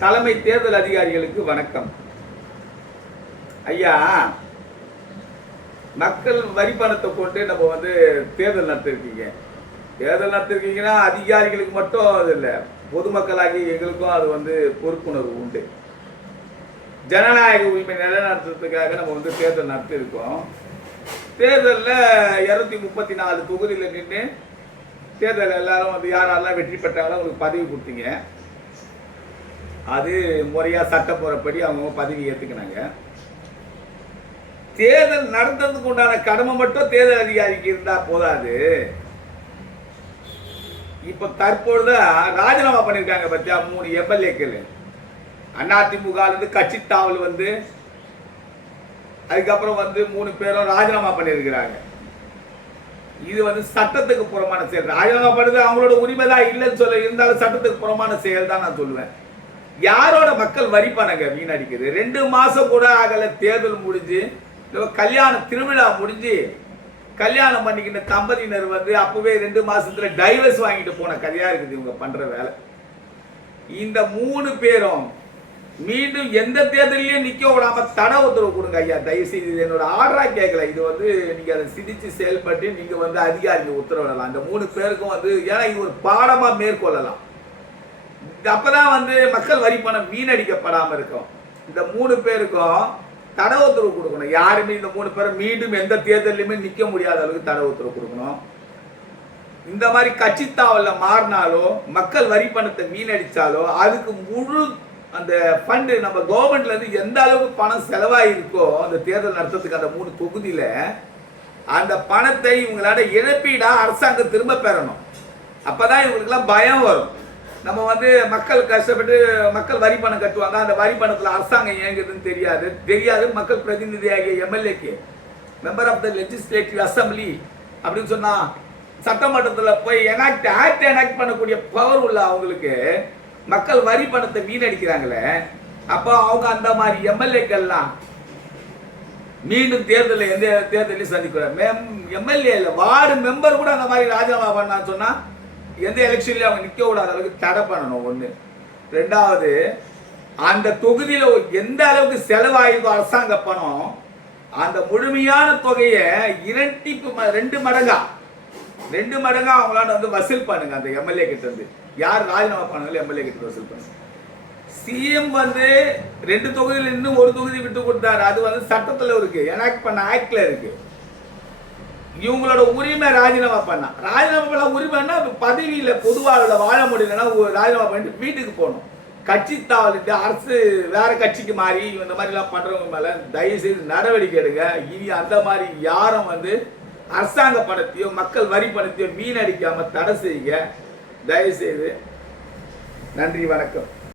தலைமை தேர்தல் அதிகாரிகளுக்கு வணக்கம். ஐயா, மக்கள் வரி பணத்தை கொண்டு நம்ம தேர்தல் நடத்திருக்கீங்க. தேர்தல் நடத்திருக்கீங்கன்னா அதிகாரிகளுக்கு மட்டும் அது இல்லை, பொதுமக்களாகி எங்களுக்கும் அது பொறுப்புணர்வு உண்டு. ஜனநாயக உரிமை நிலைநாட்டுறதுக்காக நம்ம தேர்தல் நடத்திருக்கோம். தேர்தலில் 234 தொகுதியில் நின்று தேர்தல் எல்லாரும் யாரெல்லாம் வெற்றி பெற்றாலும் அவங்களுக்கு பதவி கொடுத்தீங்க. அது முறையாக சட்டப்போறப்படி அவங்க பதவி ஏற்றுக்கினாங்க. தேர்தல் நடத்துறதுக்கு உண்டான கடமை மட்டும் தேர்தல் அதிகாரிக்கு இருந்தால் போதாது. இப்போ தற்பொழுது ராஜினாமா பண்ணியிருக்காங்க பத்தியா 3 எம்எல்ஏக்கள். அதிமுக கட்சி தாவல் அதுக்கப்புறம் 3 பேரும் ராஜினாமா பண்ணியிருக்கிறாங்க. இது சட்டத்துக்கு புறமான செயல். ராஜினாமா பண்ணுறது அவங்களோட உரிமை தான், இல்லைன்னு சொல்ல இருந்தாலும் சட்டத்துக்கு புறமான செயல் தான் நான் சொல்லுவேன். யாரோட மக்கள் வரி பணங்க வீணடிக்குது? 2 மாசம் கூட ஆகல தேர்தல் முடிஞ்சு, கல்யாண திருவிழா முடிஞ்சு கல்யாணம் பண்ணிக்கிட்ட தம்பதியினர் அப்பவே 2 மாசத்துல டைவர்ஸ் வாங்கிட்டு போன கதையா இருக்குது இவங்க பண்ற வேலை. இந்த 3 பேரும் மீண்டும் எந்த தேர்தலையும் நிக்க விடாம தடை உத்தரவு கொடுங்க ஐயா, தயவு செய்து. என்னோட ஆர்டரா கேட்கல, இது நீங்க அதை சிந்திச்சு செயல்பட்டு நீங்க அதிகாரிங்க உத்தரவிடலாம். அந்த 3 பேருக்கும் ஏன்னா இது ஒரு பாடமா மேற்கொள்ளலாம். அப்பதான் மக்கள் வரி பணம் வீணடிக்கப்படாம இருக்கும். இந்த 3 பேருக்கும் தடை உத்தரவு கொடுக்கணும். யாருமே இந்த 3 பேரும் மீண்டும் எந்த தேர்தலையுமே நிக்க முடியாத அளவுக்கு தடை உத்தரவு கொடுக்கணும். இந்த மாதிரி கட்சி தாவல்ல மாறினாலோ மக்கள் வரி பணத்தை வீணடிச்சாலோ அதுக்கு முழு அந்த ஃபண்ட் நம்ம கவர்மெண்ட்ல இருந்து எந்த அளவுக்கு பணம் செலவாயிருக்கோ அந்த தேர்தல் நடத்துறதுக்கு அந்த 3 தொகுதியில அந்த பணத்தை இவங்களால இழப்பீடா அரசாங்கம் திரும்ப பெறணும். அப்பதான் இவங்களுக்குலாம் பயம் வரும். நம்ம மக்கள் கஷ்டப்பட்டு மக்கள் வரி பணம் கட்டுவாங்க, அந்த வரி பணத்தில் அரசாங்கம் இயங்குதுன்னு தெரியாது. மக்கள் பிரதிநிதியாகிய எம்எல்ஏக்கு, member of the legislative assembly அப்படின்னு சொன்னா சட்டமன்றத்தில் போய் ஆக்ட் எனாக்ட் பண்ணக்கூடிய பவர் உள்ள அவங்களுக்கு மக்கள் வரி பணத்தை வீணடிக்கிறாங்களே, அப்போ அவங்க அந்த மாதிரி எம்எல்ஏக்கள்லாம் மீண்டும் தேர்தலில் எந்த தேர்தலையும் சந்திக்கிறாங்க. எம்எல்ஏ வார்டு மெம்பர் கூட அந்த மாதிரி ராஜினாமா பண்ணான்னு சொன்னா எந்த எலெக்ஷன்லயும் அவங்க நிக்க விடாத அளவுக்கு தடை பண்ணணும். 1. 2வது, அந்த தொகுதியில எந்த அளவுக்கு செலவாயிருக்கோ அரசாங்க பணம் அந்த முழுமையான தொகையை இரட்டிப்பு 2 மடங்கா அவங்களால வசூல் பண்ணுங்க. அந்த எம்எல்ஏ கிட்ட இருந்து யார் ராஜினாமா பண்ணாங்களோ எம்எல்ஏ கிட்ட வசூல் பண்ணுங்க. சிஎம் 2 தொகுதியில இன்னும் 1 தொகுதி விட்டு கொடுத்தாரு. அது சட்டத்துல இருக்கு, எனாக்ட் பண்ண ஆக்ட்ல இருக்கு. இவங்களோட உரிமை ராஜினாமா பண்ண உரிமைன்னா பதவியில பொதுவாக வாழ முடியலன்னா ராஜினாமா பண்ணிட்டு வீட்டுக்கு போகணும். கட்சி தாவலிட்டு அரசு வேற கட்சிக்கு மாறி இந்த மாதிரி எல்லாம் பண்றவங்க மேல தயவு செய்து நடவடிக்கை எடுங்க. இனி அந்த மாதிரி யாரும் அரசாங்க பணத்தையோ மக்கள் வரி பணத்தையோ வீணடிக்காம தடை செய்யுங்க தயவு செய்து. நன்றி, வணக்கம்.